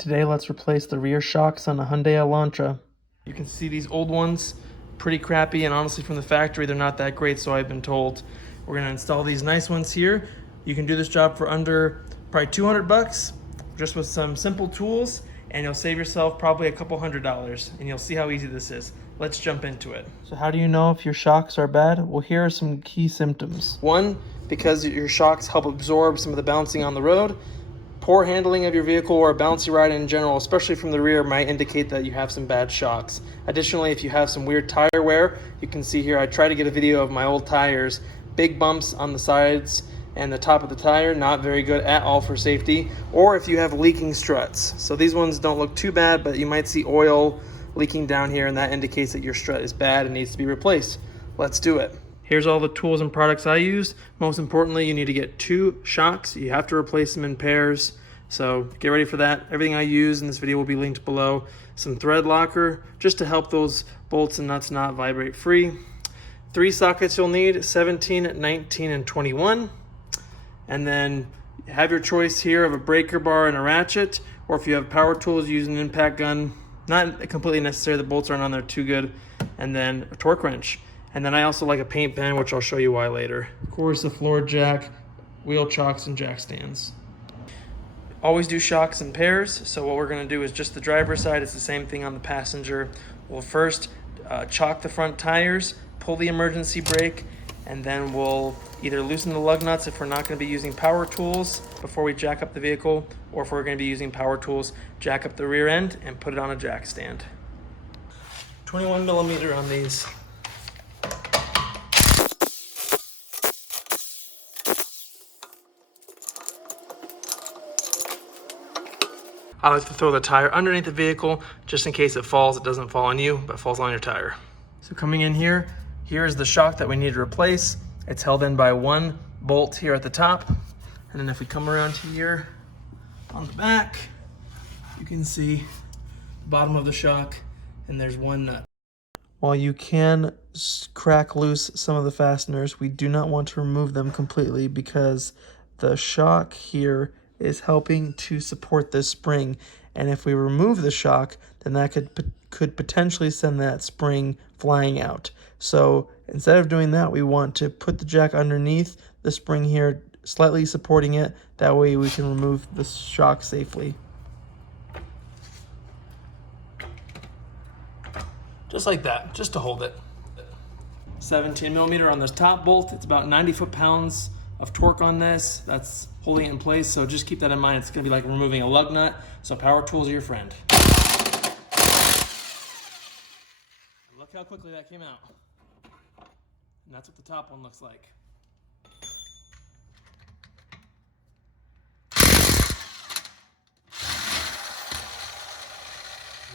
Today, let's replace the rear shocks on a Hyundai Elantra. You can see these old ones, pretty crappy, and honestly from the factory, they're not that great, so I've been told. We're gonna install these nice ones here. You can do this job for under probably 200 bucks, just with some simple tools, and you'll save yourself probably a couple $100, and you'll see how easy this is. Let's jump into it. So how do you know if your shocks are bad? Well, here are some key symptoms. One, because your shocks help absorb some of the bouncing on the road. Poor handling of your vehicle or a bouncy ride in general, especially from the rear, might indicate that you have some bad shocks. Additionally, if you have some weird tire wear, you can see here, I tried to get a video of my old tires, big bumps on the sides and the top of the tire, not very good at all for safety. Or if you have leaking struts. So these ones don't look too bad, but you might see oil leaking down here, and that indicates that your strut is bad and needs to be replaced. Let's do it. Here's all the tools and products I used. Most importantly, you need to get 2 shocks. You have to replace them in pairs. So get ready for that. Everything I use in this video will be linked below. Some thread locker, just to help those bolts and nuts not vibrate free. 3 sockets you'll need, 17, 19, and 21. And then have your choice here of a breaker bar and a ratchet, or if you have power tools, use an impact gun. Not completely necessary, the bolts aren't on there too good. And then a torque wrench. And then I also like a paint pen, which I'll show you why later. Of course, the floor jack, wheel chocks, and jack stands. Always do shocks in pairs. So what we're gonna do is just the driver's side. It's the same thing on the passenger. We'll first chock the front tires, pull the emergency brake, and then we'll either loosen the lug nuts if we're not gonna be using power tools before we jack up the vehicle, or if we're gonna be using power tools, jack up the rear end and put it on a jack stand. 21 millimeter on these. I like to throw the tire underneath the vehicle just in case it falls. It doesn't fall on you, but falls on your tire. So coming in here, here's the shock that we need to replace. It's held in by 1 bolt here at the top. And then if we come around here on the back, you can see the bottom of the shock, and there's 1 nut. While you can crack loose some of the fasteners, we do not want to remove them completely because the shock here is helping to support this spring, and if we remove the shock, then that could potentially send that spring flying out. So instead of doing that, we want to put the jack underneath the spring here, slightly supporting it. That way we can remove the shock safely. Just like that, just to hold it. 17 millimeter on this top bolt. It's about 90 foot-pounds of torque on this. That's holding it in place, so just keep that in mind. It's gonna be like removing a lug nut, so power tools are your friend. Look how quickly that came out. And that's what the top one looks like.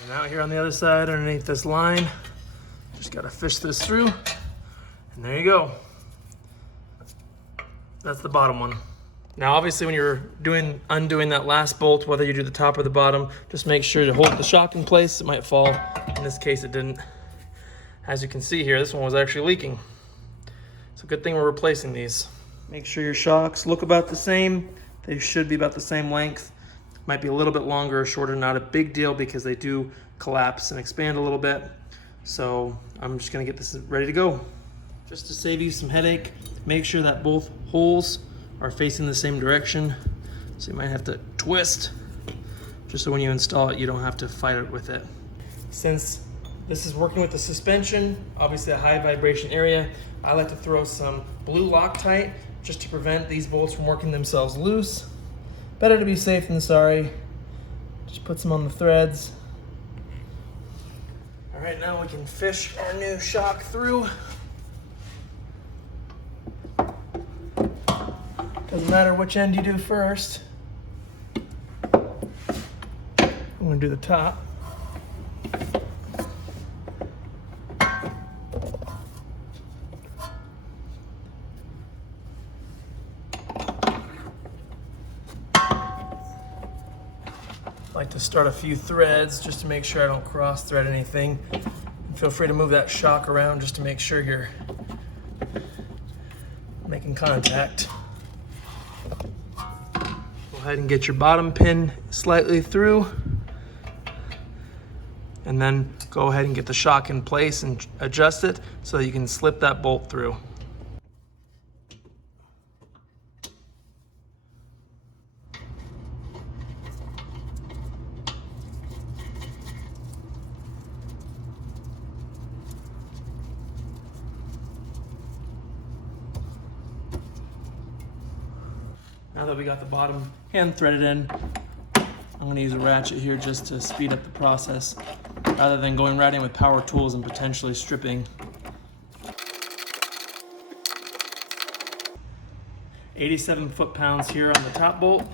And out here on the other side, underneath this line, just gotta fish this through, and there you go. That's the bottom one. Now, obviously, when you're undoing that last bolt, whether you do the top or the bottom, just make sure to hold the shock in place. It might fall. In this case, it didn't. As you can see here, this one was actually leaking. So good thing we're replacing these. Make sure your shocks look about the same. They should be about the same length. Might be a little bit longer or shorter, not a big deal because they do collapse and expand a little bit. So I'm just gonna get this ready to go. Just to save you some headache, make sure that both holes are facing the same direction. So you might have to twist, just so when you install it, you don't have to fight it with it. Since this is working with the suspension, obviously a high vibration area, I like to throw some blue Loctite just to prevent these bolts from working themselves loose. Better to be safe than sorry. Just put some on the threads. All right, now we can fish our new shock through. Doesn't matter which end you do first. I'm gonna do the top. I like to start a few threads just to make sure I don't cross thread anything. Feel free to move that shock around just to make sure you're making contact. Go ahead and get your bottom pin slightly through. and then go ahead and get the shock in place and adjust it so that you can slip that bolt through. Now that we got the bottom hand threaded in, I'm going to use a ratchet here just to speed up the process rather than going right in with power tools and potentially stripping. 87 foot-pounds here on the top bolt.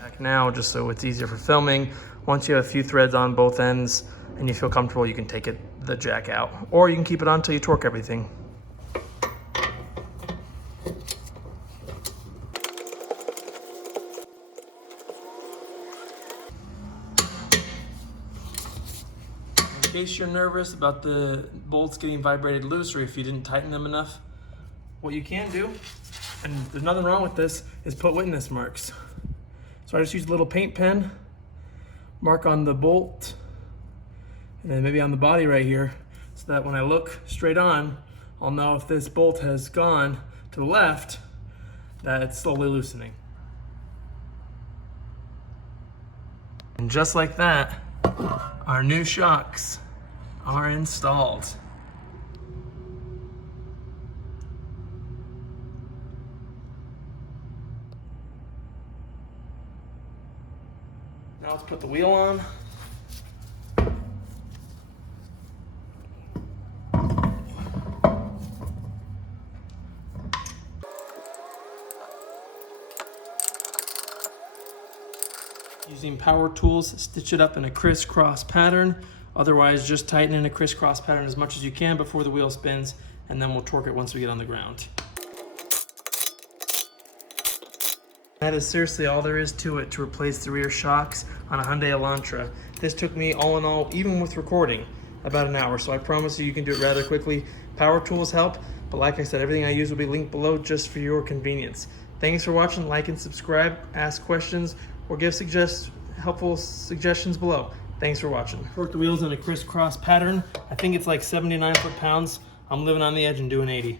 Back now, just so it's easier for filming, once you have a few threads on both ends and you feel comfortable, you can take the jack out, or you can keep it on until you torque everything. In case you're nervous about the bolts getting vibrated loose or if you didn't tighten them enough, what you can do, and there's nothing wrong with this, is put witness marks. So I just use a little paint pen, mark on the bolt, and then maybe on the body right here, so that when I look straight on, I'll know if this bolt has gone to the left, that it's slowly loosening. And just like that, our new shocks are installed. Now let's put the wheel on. Using power tools, stitch it up in a crisscross pattern. Otherwise, just tighten in a crisscross pattern as much as you can before the wheel spins, and then we'll torque it once we get on the ground. That is seriously all there is to it to replace the rear shocks on a Hyundai Elantra. This took me, all in all, even with recording, about an hour, so I promise you can do it rather quickly. Power tools help, but like I said, everything I use will be linked below just for your convenience. Thanks for watching. Like and subscribe, ask questions, or give helpful suggestions below. Thanks for watching. Torque the wheels in a crisscross pattern. I think it's like 79 foot-pounds. I'm living on the edge and doing 80.